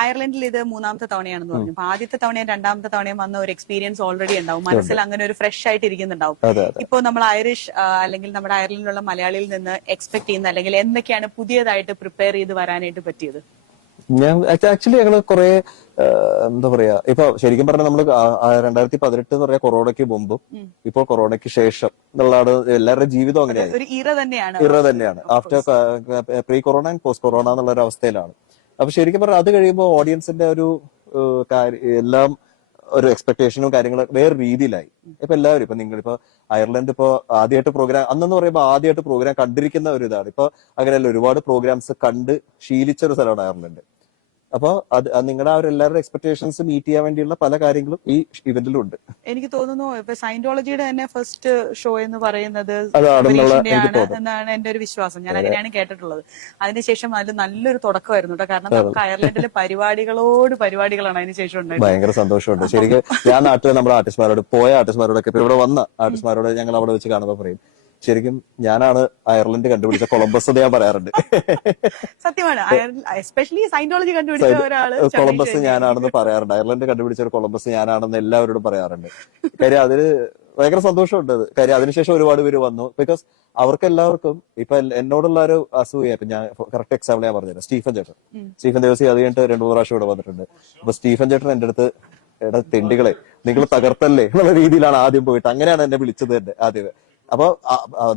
അയർലൻഡിൽ ഇത് മൂന്നാമത്തെ തവണയാണെന്ന് പറഞ്ഞു. അപ്പൊ ആദ്യത്തെ തവണയും രണ്ടാമത്തെ തവണയും വന്ന ഒരു എക്സ്പീരിയൻസ് ഓൾറെഡി ഉണ്ടാവും, മനസ്സിൽ അങ്ങനെ ഒരു ഫ്രഷ് ആയിട്ട് ഇരിക്കുന്നുണ്ടാവും. ഇപ്പോ നമ്മൾ ഐറിഷ് അല്ലെങ്കിൽ നമ്മുടെ അയർലൻഡിലുള്ള മലയാളിയിൽ നിന്ന് എക്സ്പെക്ട് ചെയ്യുന്ന അല്ലെങ്കിൽ എന്തൊക്കെയാണ് പുതിയതായിട്ട് പ്രിപ്പയർ ചെയ്ത് വരാനായിട്ട് പറ്റിയത്? ഞാൻ ആക്ച്വലി ഞങ്ങള് കുറെ എന്താ പറയാ, ഇപ്പൊ ശരിക്കും പറഞ്ഞാൽ നമ്മള് 2018 എന്ന് പറയാ കൊറോണയ്ക്ക് മുമ്പും ഇപ്പോൾ കൊറോണയ്ക്ക് ശേഷം എന്നുള്ളതാണ് എല്ലാവരുടെയും ജീവിതം. അങ്ങനെയായി ഒരു ഇറ തന്നെയാണ് after pre corona and post corona എന്നുള്ള ഒരു അവസ്ഥയിലാണ്. അപ്പൊ ശരിക്കും പറഞ്ഞാൽ അത് കഴിയുമ്പോൾ ഓഡിയൻസിന്റെ ഒരു എല്ലാം ഒരു എക്സ്പെക്ടേഷനും കാര്യങ്ങളും വേറെ രീതിയിലായി. ഇപ്പൊ എല്ലാവരും ഇപ്പൊ നിങ്ങളിപ്പോ അയർലൻഡ് ഇപ്പൊ ആദ്യമായിട്ട് പ്രോഗ്രാം അന്നെന്ന് പറയുമ്പോൾ ആദ്യമായിട്ട് പ്രോഗ്രാം കണ്ടിരിക്കുന്ന ഒരു ഇതാണ്. ഇപ്പൊ അങ്ങനെയല്ല, ഒരുപാട് പ്രോഗ്രാംസ് കണ്ട് ശീലിച്ച ഒരു സ്ഥലമാണ് അയർലൻഡ്. അപ്പൊ അത് നിങ്ങളുടെ ആ ഒരു എല്ലാവരുടെ എക്സ്പെക്ടേഷൻസ് മീറ്റ് ചെയ്യാൻ വേണ്ടിയുള്ള പല കാര്യങ്ങളും ഈ ഇവന്റിലും ഉണ്ട്. എനിക്ക് തോന്നുന്നു ഇപ്പൊ സയന്റോളജിയുടെ തന്നെ ഫസ്റ്റ് ഷോ എന്ന് പറയുന്നത് എന്നാണ് എന്റെ ഒരു വിശ്വാസം. ഞാൻ അങ്ങനെയാണ് കേട്ടിട്ടുള്ളത്. അതിനുശേഷം അതിൽ നല്ലൊരു തുടക്കമായിരുന്നു കേട്ടോ. കാരണം നമുക്ക് അയർലൻഡിലെ പരിപാടികളാണ് അതിനുശേഷം ഉണ്ടായത്. ഭയങ്കര സന്തോഷമുണ്ട് ശരിക്കും. ഞാൻ നാട്ടിലെ നമ്മുടെ ആർട്ടിസ്റ്റ്മാരോടൊക്കെ ഇവിടെ വന്ന ആർട്ടിസ്റ്റ്മാരോട് ഞങ്ങൾ അവിടെ വെച്ച് കാണുമ്പോൾ പറയും, ശരിക്കും ഞാനാണ് അയർലൻഡ് കണ്ടുപിടിച്ച കൊളംബസ് എന്ന് ഞാൻ പറയാറുണ്ട്. സത്യമാണ്. എസ്പെഷ്യലി സയന്റോളജി കണ്ടുപിടിച്ച ഒരാള് കൊളംബസ് ഞാനാണെന്ന് പറയാറുണ്ട്. അയർലൻഡ് കണ്ടുപിടിച്ച ഒരു കൊളംബസ് ഞാനാണെന്ന് എല്ലാവരോടും പറയാറുണ്ട്. കാര്യം അതിന് ഭയങ്കര സന്തോഷമുണ്ട്. കാര്യം അതിനുശേഷം ഒരുപാട് പേര് വന്നു. ബിക്കോസ് അവർക്ക് എല്ലാവർക്കും ഇപ്പൊ എന്നോടുള്ള ഒരു അസൂയ, ഇപ്പൊ ഞാൻ കറക്റ്റ് എക്സാമ്പിൾ ഞാൻ പറഞ്ഞുതരാം. സ്റ്റീഫൻ ദേവസി അത് കഴിഞ്ഞിട്ട് 2-3 പ്രാവശ്യം ഇവിടെ വന്നിട്ടുണ്ട്. അപ്പൊ സ്റ്റീഫൻ ചേട്ടൻ എന്റെ അടുത്ത്, എടാ തെണ്ടികളെ നിങ്ങൾ തകർത്തല്ലേ എന്നുള്ള രീതിയിലാണ് ആദ്യം പോയിട്ട്, അങ്ങനെയാണ് എന്നെ വിളിച്ചത് തന്നെ ആദ്യമേ. അപ്പൊ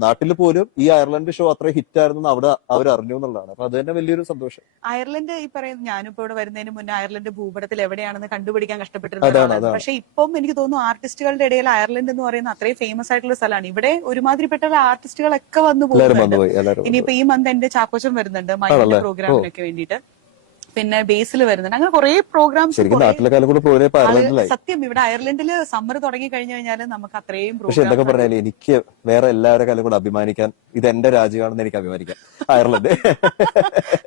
നാട്ടിൽ പോലും ഈ അയർലൻഡ് ഷോ അത്ര ഹിറ്റ് ആയിരുന്നു അവിടെ അവർ അറിഞ്ഞു എന്നുള്ളതാണ്. അപ്പൊ അത് തന്നെ വലിയൊരു സന്തോഷം. അയർലൻഡ് ഈ പറയുന്നത്, ഞാനിപ്പോ ഇവിടെ വരുന്നതിന് മുന്നേ അയർലൻഡ് ഭൂപടത്തിൽ എവിടെയാണെന്ന് കണ്ടുപിടിക്കാൻ കഷ്ടപ്പെട്ടിരുന്നത്. പക്ഷെ ഇപ്പം എനിക്ക് തോന്നുന്നു ആർട്ടിസ്റ്റുകളുടെ ഇടയിൽ അയർലൻഡ് എന്ന് പറയുന്ന അത്രയും ഫേമസ് ആയിട്ടുള്ള സ്ഥലമാണ്. ഇവിടെ ഒരുമാതിരിപ്പെട്ട ആർട്ടിസ്റ്റുകളൊക്കെ വന്നു പോകുന്നുണ്ട്. ഇനിയിപ്പോ ഈ മന്ത് എന്റെ ചാക്കോച്ചൻ വരുന്നുണ്ട് മൈൻഡ് പ്രോഗ്രാമിനൊക്കെ വേണ്ടിയിട്ട്. പിന്നെ ബേസിൽ വരുന്നുണ്ട്. അങ്ങനെ കുറെ പ്രോഗ്രാംസ്. സത്യം, ഇവിടെ അയർലൻഡിൽ സമ്മർ തുടങ്ങി കഴിഞ്ഞു കഴിഞ്ഞാൽ നമുക്ക് അത്രയും. പക്ഷെ എന്തൊക്കെ പറഞ്ഞാലും എനിക്ക് വേറെ എല്ലാവരുടെ കാലം കൂടെ അഭിമാനിക്കാൻ, ഇത് എന്റെ രാജ്യമാണെന്ന് എനിക്ക് അഭിമാനിക്കാം അയർലൻഡ്.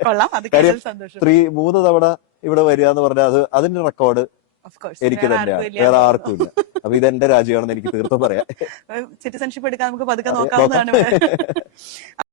കൊള്ളാം, അത് സന്തോഷം. 3 തവണ ഇവിടെ വരിക എന്ന് പറഞ്ഞാൽ അത് അതിന്റെ റെക്കോർഡ് എനിക്ക് തന്നെയാണ്, വേറെ ആർക്കും ഇല്ല. അപ്പൊ ഇത് എന്റെ രാജ്യമാണെന്ന് എനിക്ക് തീർത്തും പറയാം. സിറ്റിസൺഷിപ്പ് എടുക്കാൻ നമുക്ക് പതുക്കെ നോക്കാവുന്നതാണ്.